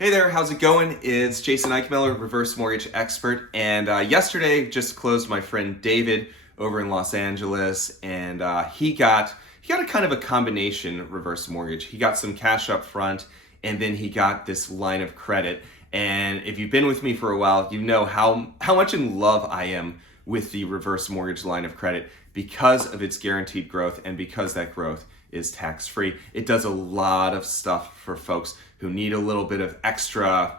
Hey there, how's it going? It's Jason Eichmiller, reverse mortgage expert, and yesterday just closed my friend David over in Los Angeles, and he got a kind of a combination reverse mortgage. He got some cash up front, and then he got this line of credit. And if you've been with me for a while, you know how much in love I am with the reverse mortgage line of credit because of its guaranteed growth and because that growth is tax-free. It does a lot of stuff for folks who need a little bit of extra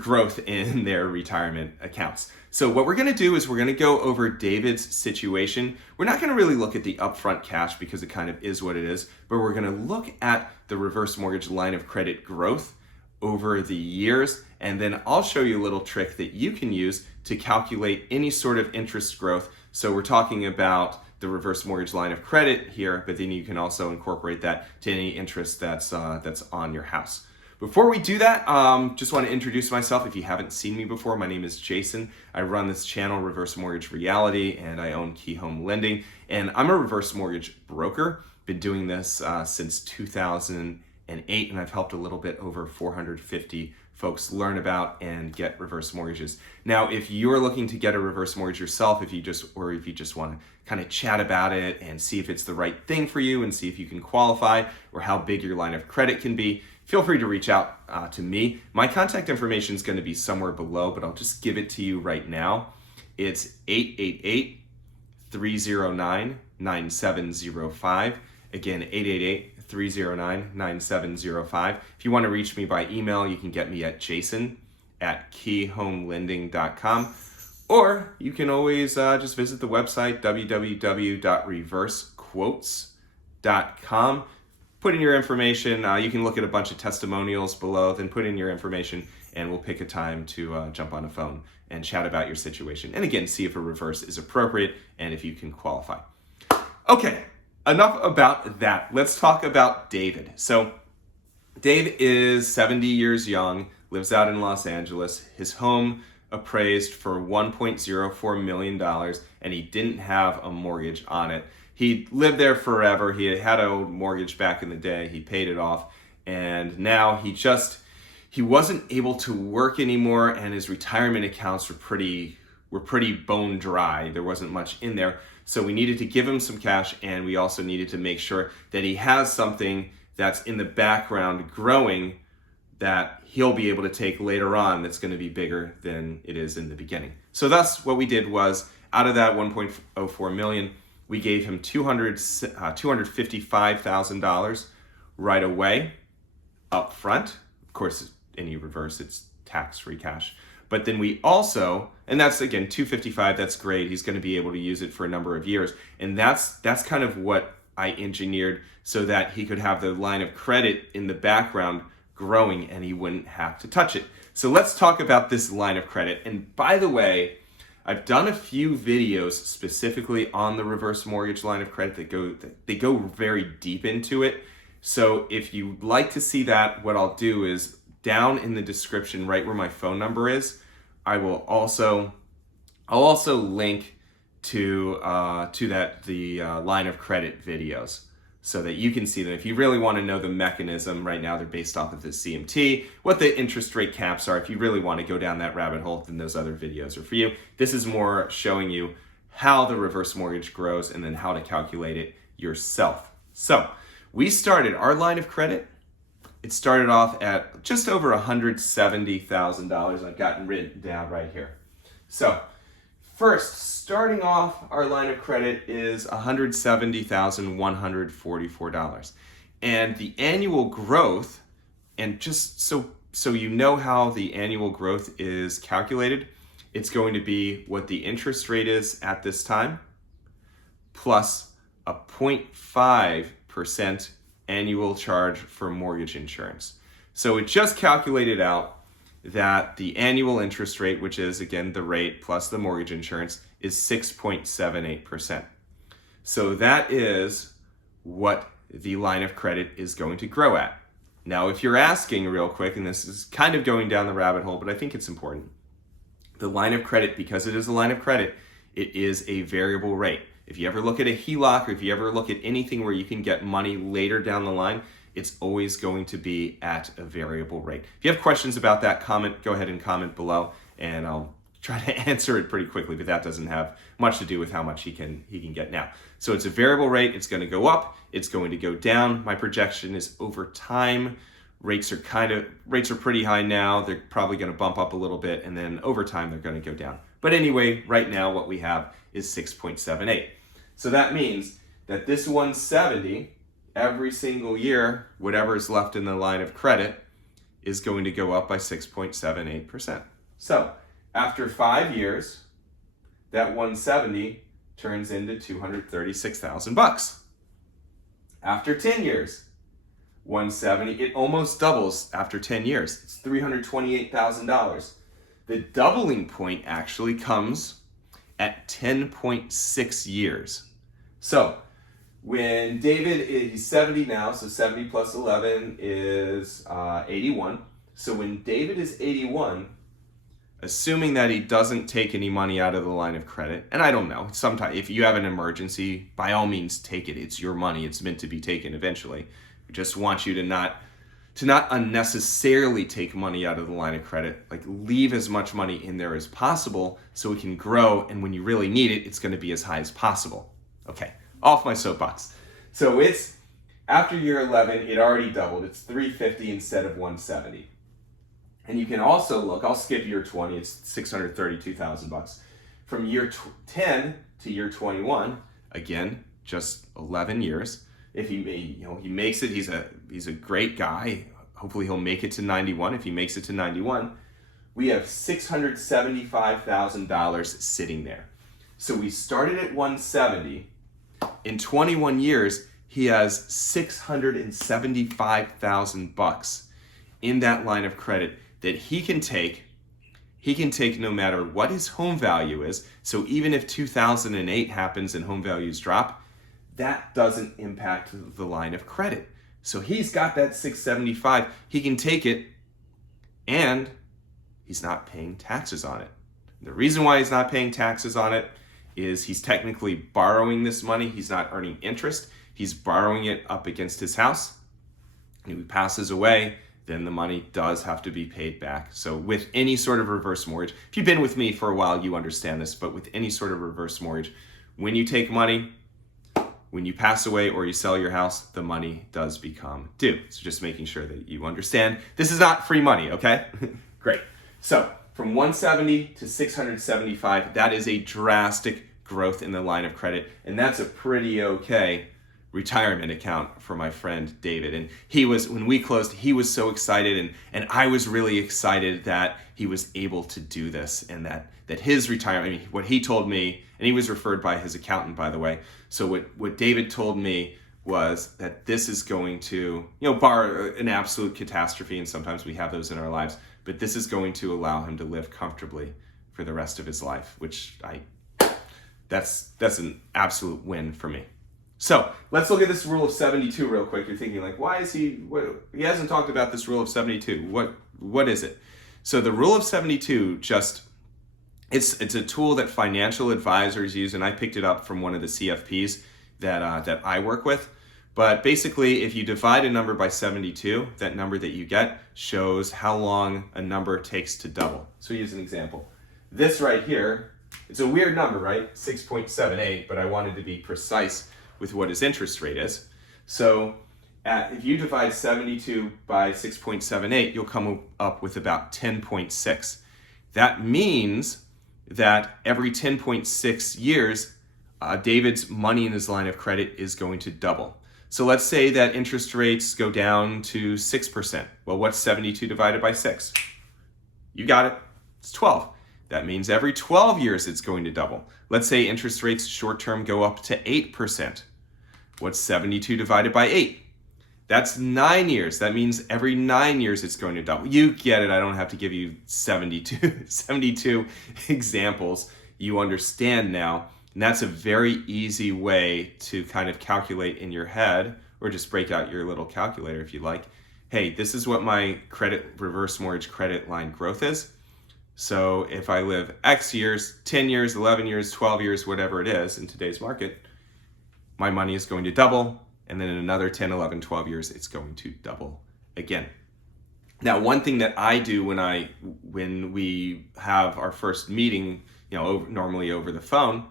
growth in their retirement accounts. So what we're gonna do is we're gonna go over David's situation. We're not gonna really look at the upfront cash because it kind of is what it is, but we're gonna look at the reverse mortgage line of credit growth over the years, and then I'll show you a little trick that you can use to calculate any sort of interest growth. So we're talking about the reverse mortgage line of credit here, but then you can also incorporate that to any interest that's on your house. Before we do that, just want to introduce myself. If you haven't seen me before, my name is Jason. I run this channel, Reverse Mortgage Reality, and I own Key Home Lending. And I'm a reverse mortgage broker. Been doing this since 2008, and I've helped a little bit over 450 folks learn about and get reverse mortgages. Now, if you're looking to get a reverse mortgage yourself, if you just want to kind of chat about it and see if it's the right thing for you and see if you can qualify or how big your line of credit can be, feel free to reach out to me. My contact information is going to be somewhere below, but I'll just give it to you right now. It's 888-309-9705. Again, 888-309-9705. If you want to reach me by email, you can get me at jason@keyhomelending.com. Or you can always just visit the website, www.reversequotes.com. Put in your information. You can look at a bunch of testimonials below, then put in your information, and we'll pick a time to jump on the phone and chat about your situation. And again, see if a reverse is appropriate and if you can qualify. Okay. Enough about that. Let's talk about David. So Dave is 70 years young, lives out in Los Angeles. His home appraised for $1.04 million, and he didn't have a mortgage on it. He lived there forever. He had a mortgage back in the day. He paid it off, and now he wasn't able to work anymore, and his retirement accounts were pretty bone dry. There wasn't much in there. So we needed to give him some cash, and we also needed to make sure that he has something that's in the background growing that he'll be able to take later on that's going to be bigger than it is in the beginning. So that's what we did was, out of that $1.04 million, we gave him $255,000 right away up front. Of course, any reverse, it's tax-free cash. But then we also, and that's again, $255, that's great. He's going to be able to use it for a number of years. And that's kind of what I engineered so that he could have the line of credit in the background growing and he wouldn't have to touch it. So let's talk about this line of credit. And by the way, I've done a few videos specifically on the reverse mortgage line of credit that go very deep into it. So if you'd like to see that, what I'll do is down in the description, right where my phone number is, I'll also link to the line of credit videos so that you can see them. If you really want to know the mechanism, right now they're based off of the CMT, what the interest rate caps are. If you really want to go down that rabbit hole, then those other videos are for you. This is more showing you how the reverse mortgage grows and then how to calculate it yourself. So we started our line of credit. It started off at just over $170,000. I've gotten written down right here. So first, starting off, our line of credit is $170,144. And the annual growth, and just so you know how the annual growth is calculated, it's going to be what the interest rate is at this time, plus a 0.5% annual charge for mortgage insurance. So it just calculated out that the annual interest rate, which is again the rate plus the mortgage insurance, is 6.78%. So that is what the line of credit is going to grow at. Now, if you're asking real quick, and this is kind of going down the rabbit hole, but I think it's important. The line of credit, because it is a line of credit, it is a variable rate. If you ever look at a HELOC or if you ever look at anything where you can get money later down the line, it's always going to be at a variable rate. If you have questions about that, go ahead and comment below, and I'll try to answer it pretty quickly, but that doesn't have much to do with how much he can get now. So it's a variable rate. It's going to go up. It's going to go down. My projection is over time, rates are pretty high now. They're probably going to bump up a little bit, and then over time, they're going to go down. But anyway, right now, what we have is 6.78. So that means that this 170, every single year, whatever is left in the line of credit is going to go up by 6.78%. So after 5 years, that 170 turns into $236,000. After 10 years, 170, it almost doubles after 10 years. It's $328,000. The doubling point actually comes at 10.6 years. So when David he's 70 now, so 70 plus 11 is 81. So when David is 81, assuming that he doesn't take any money out of the line of credit, and I don't know, sometimes if you have an emergency, by all means take it. It's your money. It's meant to be taken eventually. We just want you to not unnecessarily take money out of the line of credit. Like, leave as much money in there as possible so it can grow, and when you really need it, it's going to be as high as possible. Okay, off my soapbox. So it's after year 11, it already doubled. It's 350 instead of 170. And you can also look, I'll skip year 20, it's $632,000. From year 10 to year 21, again, just 11 years. If he makes it, he's a great guy. Hopefully he'll make it to 91. If he makes it to 91, we have $675,000 sitting there. So we started at 170. In 21 years, he has $675,000 in that line of credit that he can take no matter what his home value is. So even if 2008 happens and home values drop, that doesn't impact the line of credit. So he's got that 675. He can take it, and he's not paying taxes on it. The reason why he's not paying taxes on it is he's technically borrowing this money. He's not earning interest. He's borrowing it up against his house. And if he passes away, then the money does have to be paid back. So with any sort of reverse mortgage, if you've been with me for a while, you understand this, but with any sort of reverse mortgage, when you take money, when you pass away or you sell your house, the money does become due. So just making sure that you understand. This is not free money, okay? Great. So from 170 to 675, that is a drastic growth in the line of credit. And that's a pretty okay retirement account for my friend David. And when we closed, he was so excited, and I was really excited that he was able to do this, and that his retirement, what he told me, and he was referred by his accountant, by the way. So what David told me was that this is going to, bar an absolute catastrophe, and sometimes we have those in our lives, but this is going to allow him to live comfortably for the rest of his life, which that's an absolute win for me. So let's look at this rule of 72 real quick. You're thinking like, why is he hasn't talked about this rule of 72. What is it? So the rule of 72 it's a tool that financial advisors use, and I picked it up from one of the CFPs that I work with. But basically, if you divide a number by 72, that number that you get shows how long a number takes to double. So here's an example. This right here, it's a weird number, right? 6.78, but I wanted to be precise with what his interest rate is. So if you divide 72 by 6.78, you'll come up with about 10.6. That means that every 10.6 years, David's money in his line of credit is going to double. So let's say that interest rates go down to 6%. Well, what's 72 divided by 6? You got it. It's 12. That means every 12 years it's going to double. Let's say interest rates short-term go up to 8%. What's 72 divided by 8? That's 9 years. That means every 9 years it's going to double. You get it. I don't have to give you 72 examples. You understand now. And that's a very easy way to kind of calculate in your head, or just break out your little calculator if you like. Hey, this is what my reverse mortgage credit line growth is. So if I live X years, 10 years, 11 years, 12 years, whatever it is in today's market, my money is going to double, and then in another 10, 11, 12 years, it's going to double again. Now, one thing that I do when we have our first meeting, normally over the phone,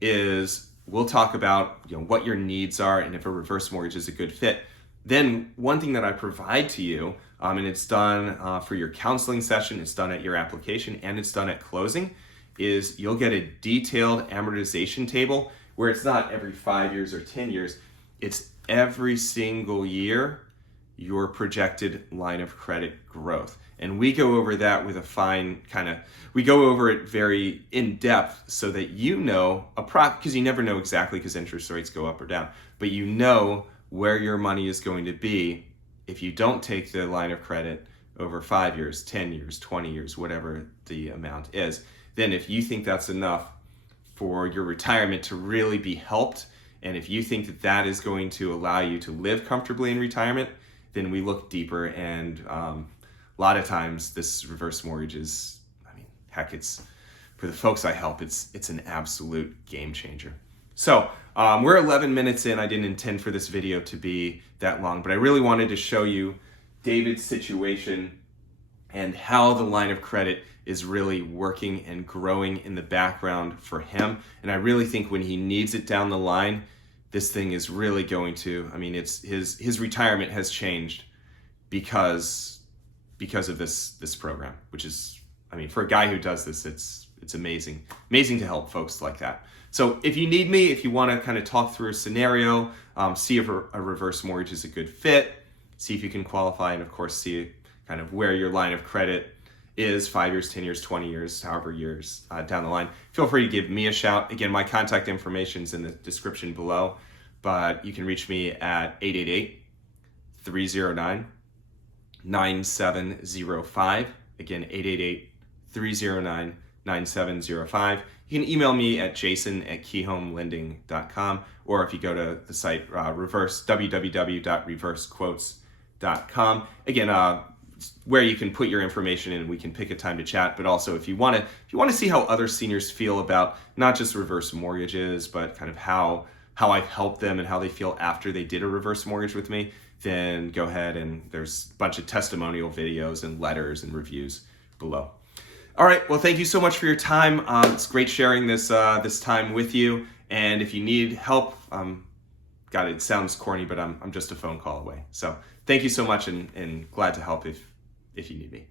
is we'll talk about what your needs are and if a reverse mortgage is a good fit. Then one thing that I provide to you, and it's done for your counseling session, it's done at your application, and it's done at closing, is you'll get a detailed amortization table where it's not every 5 years or 10 years, it's every single year your projected line of credit growth. And we go over that with a fine we go over it very in depth so that because you never know exactly because interest rates go up or down, but you know where your money is going to be if you don't take the line of credit over 5 years, 10 years, 20 years, whatever the amount is. Then if you think that's enough for your retirement to really be helped, and if you think that that is going to allow you to live comfortably in retirement, then we look deeper. And a lot of times this reverse mortgage is, it's for the folks I help, it's an absolute game changer. So we're 11 minutes in. I didn't intend for this video to be that long, but I really wanted to show you David's situation and how the line of credit is really working and growing in the background for him. And I really think when he needs it down the line, this thing is really going to, it's his retirement has changed because of this program, which is, for a guy who does this, it's amazing to help folks like that. So if you need me, if you want to kind of talk through a scenario, see if a reverse mortgage is a good fit, see if you can qualify, and of course see kind of where your line of credit is 5 years, 10 years, 20 years, however years down the line, feel free to give me a shout. Again, my contact information is in the description below, but you can reach me at 888-309-9705. Again, 888-309-9705. You can email me at jason@keyhomelending.com, or if you go to the site www.reversequotes.com. Again, where you can put your information in, we can pick a time to chat. But also, if you want to see how other seniors feel about not just reverse mortgages, but kind of how I've helped them and how they feel after they did a reverse mortgage with me, then go ahead, and there's a bunch of testimonial videos and letters and reviews below. All right, well, thank you so much for your time. It's great sharing this time with you. And if you need help, it sounds corny, but I'm just a phone call away. So thank you so much, and glad to help if you need me.